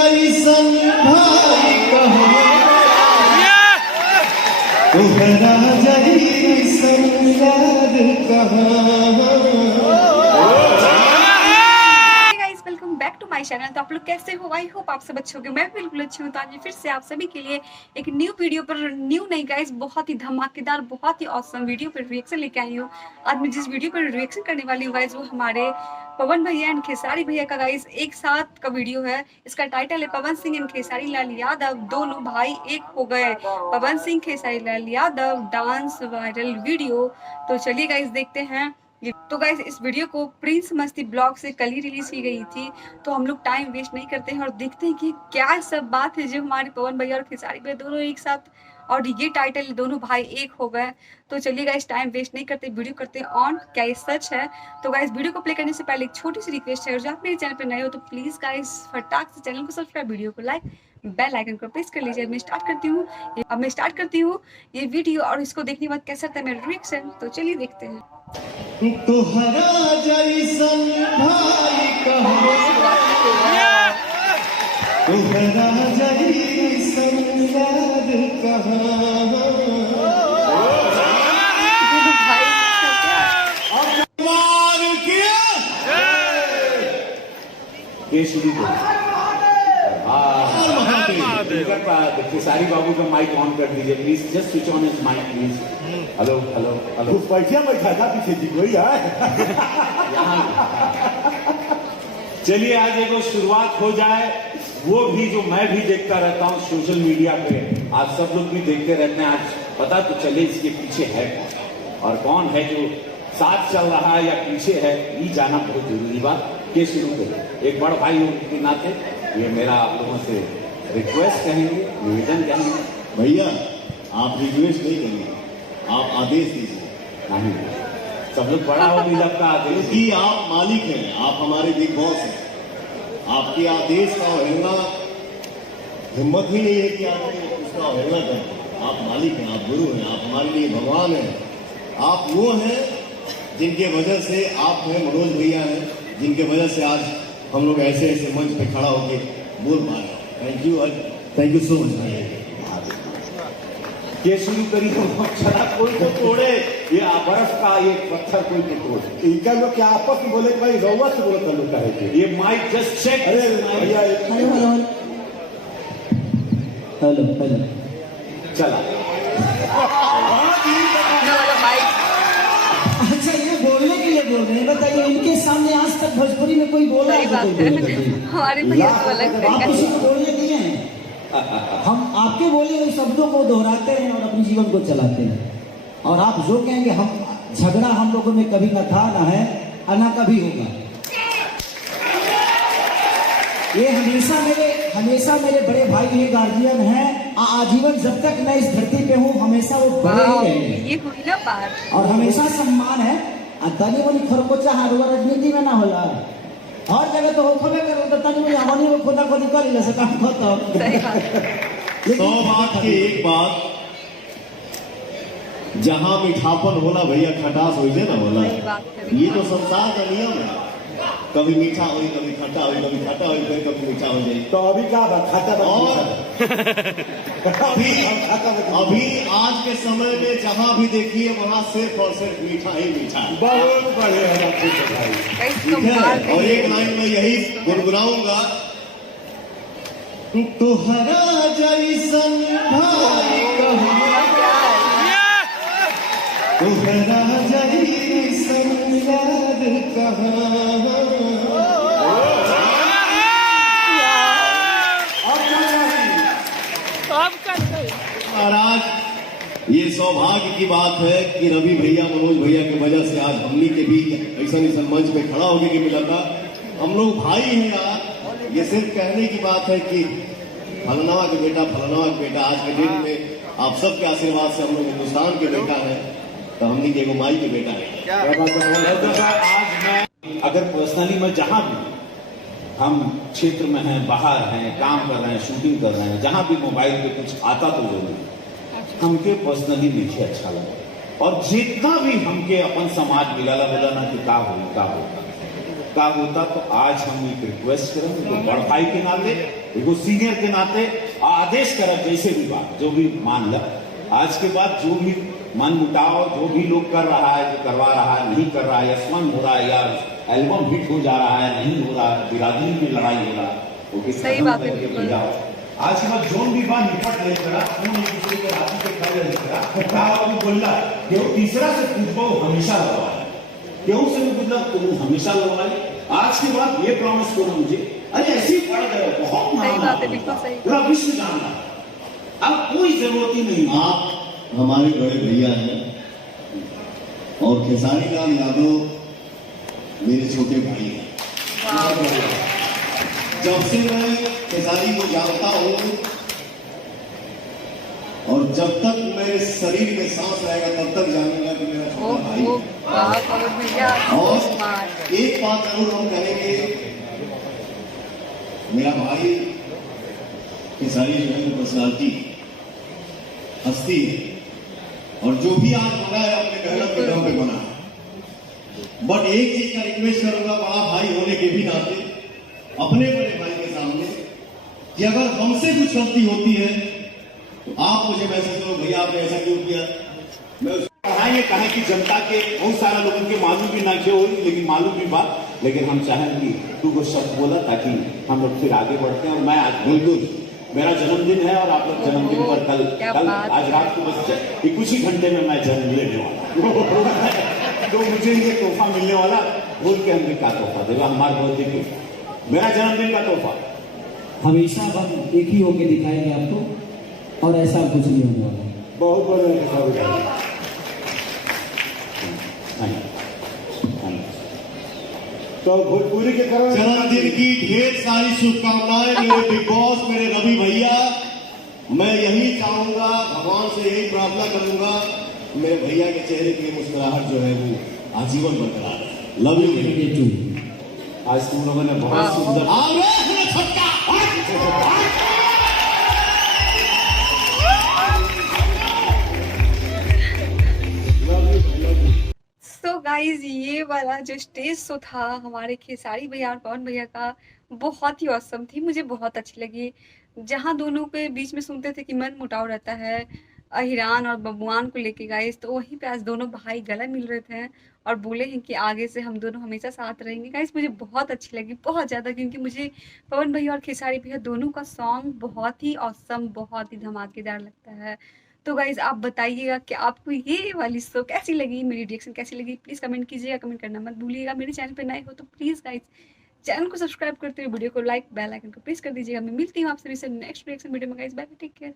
जैसन भाई कहाँ तोहरा जैसन याद कहाँ। Welcome back to my channel. तो आप लोग कैसे हो? आई होप आप सब अच्छे होंगे। मैं बिल्कुल अच्छी हूँ। तो आज फिर से आप सभी के लिए एक न्यू वीडियो पर, न्यू नहीं गाइस, बहुत ही धमाकेदार, बहुत ही ऑसम वीडियो पर रिएक्शन लेके आई हूँ। आज मैं जिस वीडियो पर रिएक्शन करने वाली हूँ गाइस, वो हमारे पवन भैया एंड खेसारी भैया का गाइस एक साथ का वीडियो है। इसका टाइटल है पवन सिंह एंड खेसारी लाल यादव दोनों भाई एक हो गए। Pawan Singh Khesari Lal Yadav dance viral video. तो चलिए गाइस देखते हैं। तो गाइस इस वीडियो को प्रिंस मस्ती ब्लॉग से कल ही रिलीज की गई थी। तो हम लोग टाइम वेस्ट नहीं करते हैं और देखते हैं कि क्या सब बात है जो हमारे पवन भैया और खेसारी भैया दोनों एक साथ, और ये टाइटल दोनों भाई एक हो गए। तो चलिए गाइस टाइम वेस्ट नहीं करते, वीडियो करते हैं ऑन। क्या ये सच है? तो गाइस वीडियो को प्ले करने से पहले एक छोटी सी रिक्वेस्ट है, और जो आप मेरे चैनल पर नए हो तो प्लीज गाइस फटाक से चैनल को सब्सक्राइब, वीडियो को लाइक, बेल आइकन को प्रेस कर लीजिए। मैं स्टार्ट करती हूँ ये वीडियो, और इसको देखने के बाद कैसा था मेरा रिएक्शन। तो चलिए देखते हैं। तोहरा जैसन भाई कहाँ तोहरा जैसन याद कहाँ। खेसारी बाबू का माइक ऑन कर दीजिए please. Just switch on his mic please. Hello hello hello. बैठिया बैठा था पीछे जी कोई चलिए आज एक शुरुआत हो जाए। वो भी जो मैं भी देखता रहता हूँ सोशल मीडिया पे, आप सब लोग भी देखते रहते हैं। आज पता तो चले इसके पीछे है कौन, और कौन है जो साथ चल रहा है या पीछे है, ये जाना बहुत जरूरी बात। के शुरू करें एक बड़ भाई के नाते ये मेरा आप लोगों से रिक्वेस्ट कहेंगे, निवेदन कहेंगे। भैया आप रिक्वेस्ट नहीं करेंगे, आप आदेश दीजिए। नहीं सब लोग बड़ा हो भी लगता आदेश, क्योंकि आप मालिक हैं, आप हमारे बिग बॉस हैं। आपके आदेश का अवहेलना हिम्मत ही नहीं है कि आप उसका अवहेलना करें। आप मालिक हैं, आप गुरु हैं, आप हमारे लिए भगवान हैं। आप वो हैं जिनके वजह से आप हैं, मनोज भैया हैं, जिनके वजह से आज हम लोग ऐसे ऐसे मंच पे खड़ा होके बोल पा रहे हैं। थैंक यू सो मच भैया। ये शुरू करी चला कोई तो तोड़े, ये बर्फ का ये पत्थर कोई तो तोड़े। इनका लोग क्या आपस में बोले भाई रउआ से बोले कर लोग है ये माइक जस्ट चेक। अरे भैया हेलो हेलो चला। अच्छा ये बोलने के लिए बोल रहे हैं, बताइए इनके सामने आज तक भोजपुरी में कोई बोला है? हमारे भैया तो अलग आप किसी को बोलने दिए हैं? हम आपके बोले हुए शब्दों को दोहराते हैं और अपने जीवन को चलाते हैं। और आप जो कहेंगे, हम झगड़ा हम लोगों में कभी न था, ना है और ना कभी होगा। ये हमेशा मेरे बड़े भाई हैं, गार्जियन हैं। आजीवन जब तक मैं इस धरती पे हूँ हमेशा वो बड़े ही रहेंगे। ये हुई ना बात। और हमेशा सम्मान है। तनी मनी खरकोचा हारुआ राजनीति में ना होला, हर जगह तो होखबे करे। तो तनी मनी हमनी में खोदा खोदी कर ले से काम खत्म। सही बात। सौ बात की एक बात, जहां मीठापन होला भैया खटास हो जाए ना होला। ये तो संसार का नियम है, कभी मीठा हो, कभी खट्टा हो, कभी खट्टा हो, कभी मीठा हो जाए। तो अभी क्या बात खाता अभी आज के समय में जहां भी देखिए वहां सिर्फ और सिर्फ मीठा ही मीठा। बहुत बढ़िया ठीक है। और एक लाइन में यही गुनगुनाऊंगा, तोहरा जैसन भाई कहाँ तोहरा जैसन याद कहाँ। और आज ये सौभाग्य की बात है कि रवि भैया, मनोज भैया की वजह से आज हमनी के बीच ऐसा मंच पे खड़ा होने के मिला था। हम लोग भाई हैं यार। ये सिर्फ कहने की बात है कि फलनावा के बेटा, फलनावा के बेटा। आज के डेट में आप सबके आशीर्वाद से हम लोग हिंदुस्तान के बेटा है, तो हमनी के माई के बेटा है। आज मैं अगर पर्सनली मैं जहां भी हम क्षेत्र में हैं, बाहर हैं, काम कर रहे हैं, शूटिंग कर रहे हैं, जहां भी मोबाइल पे कुछ आता तो जरूर हमके पर्सनली नहीं अच्छा लगा। और जितना भी हमके अपन समाज मिलाला बोला ना कि का होता तो आज हम एक रिक्वेस्ट करें तो बड़ भाई के नाते देखो सीनियर के नाते आदेश करब जैसे भी बात जो भी मान ल आज के बाद जो भी मन मुटाव जो भी लोग कर रहा है जो करवा रहा है नहीं कर रहा है यशमन हो रहा है या एल्बम हिट हो जा रहा है नहीं हो रहा है बिरादरी में लड़ाई हो रहा है वो किस सही बात है, बिल्कुल। आज के बाद जोन भी बात निपट नहीं करा फोन एक दूसरे के राती के खा नहीं करा कहा वो बोला कि वो तीसरा से पूछो हमेशा लड़वाए क्यों से भी मतलब तुम हमेशा लड़वाए आज के बाद ये प्रॉमिस करो मुझे अरे ऐसे ही पड़ गए बहुत सही नाम बात है, बिल्कुल सही। पूरा विश्व जान रहा अब कोई जरूरत ही नहीं आप हमारे बड़े भैया हैं और खेसारी लाल यादव मेरे छोटे भाई हैं। जब से मैं खेसारी को जानता हूँ और जब तक मेरे शरीर में सांस रहेगा तब तक जानूंगा कि मेरा छोटा भाई ओहो, है। वाह, बहुत बढ़िया, और स्मार्ट। एक बात जरूर हम कहेंगे मेरा भाई खेसारी जो है पर्सनालिटी हस्ती है और जो भी आज बना है अपने मेहनत के दम पे बना है। बट एक चीज का रिक्वेस्ट करूंगा बड़ा भाई होने के भी नाते अपने बड़े भाई के सामने कि अगर हमसे कुछ गलती होती है तो आप मुझे मैसेज करो भैया आपने ऐसा क्यों किया मैं ये कहा कि जनता के बहुत सारा लोगों के मालूम भी ना क्यों हो लेकिन मालूम भी बात लेकिन हम चाहें कि तू को शब्द बोला ताकि हम लोग फिर आगे बढ़ते हैं और मैं आज बिल्कुल मेरा जन्मदिन है और आप लोग जन्मदिन पर कल क्या कल बात आज रात को बस कुछ ही घंटे में मैं जन्म लेने वाला तो मुझे ये तोहफा मिलने वाला बोल के हमने क्या तोहफा देगा हमारे बर्थडे पे मेरा जन्मदिन का तोहफा हमेशा हम एक ही होके दिखाएंगे आपको और ऐसा कुछ नहीं होने वाला। बहुत बहुत तो भोजपुरी के तरह जन्मदिन की ढेर सारी शुभकामनाएं मेरे बिग बॉस मेरे रवि भैया मैं यही चाहूंगा भगवान से यही प्रार्थना करूंगा मेरे भैया के चेहरे की मुस्कुराहट जो है वो आजीवन बरकरार है। लव यू ये टू आज तुम लोगों ने बहुत सुंदर सो गाइज ये वाला जो स्टेज शो था हमारे खेसारी भैया और पवन भैया का बहुत ही औसम थी, मुझे बहुत अच्छी लगी। जहाँ दोनों के बीच में सुनते थे कि मन मुटाव रहता है अहिरान और बबुआन को लेके गाइज, तो वहीं पे आज दोनों भाई गला मिल रहे थे और बोले हैं कि आगे से हम दोनों हमेशा साथ रहेंगे। गाइज मुझे बहुत अच्छी लगी, बहुत ज़्यादा, क्योंकि मुझे पवन भैया और खेसारी भैया दोनों का सॉन्ग बहुत ही औसम बहुत ही धमाकेदार लगता है। तो गाइज आप बताइएगा कि आपको ये वाली शो कैसी लगी, मेरी रिएक्शन कैसी लगी, प्लीज़ कमेंट कीजिएगा, कमेंट करना मत भूलिएगा। मेरे चैनल पे नए हो तो प्लीज़ गाइज चैनल को सब्सक्राइब करते हुए वीडियो को लाइक बेल आइकन को प्रेस कर दीजिएगा। मैं मिलती हूँ आप सभी से नेक्स्ट रिएक्शन वीडियो में गाइज, बाय, टेक केयर।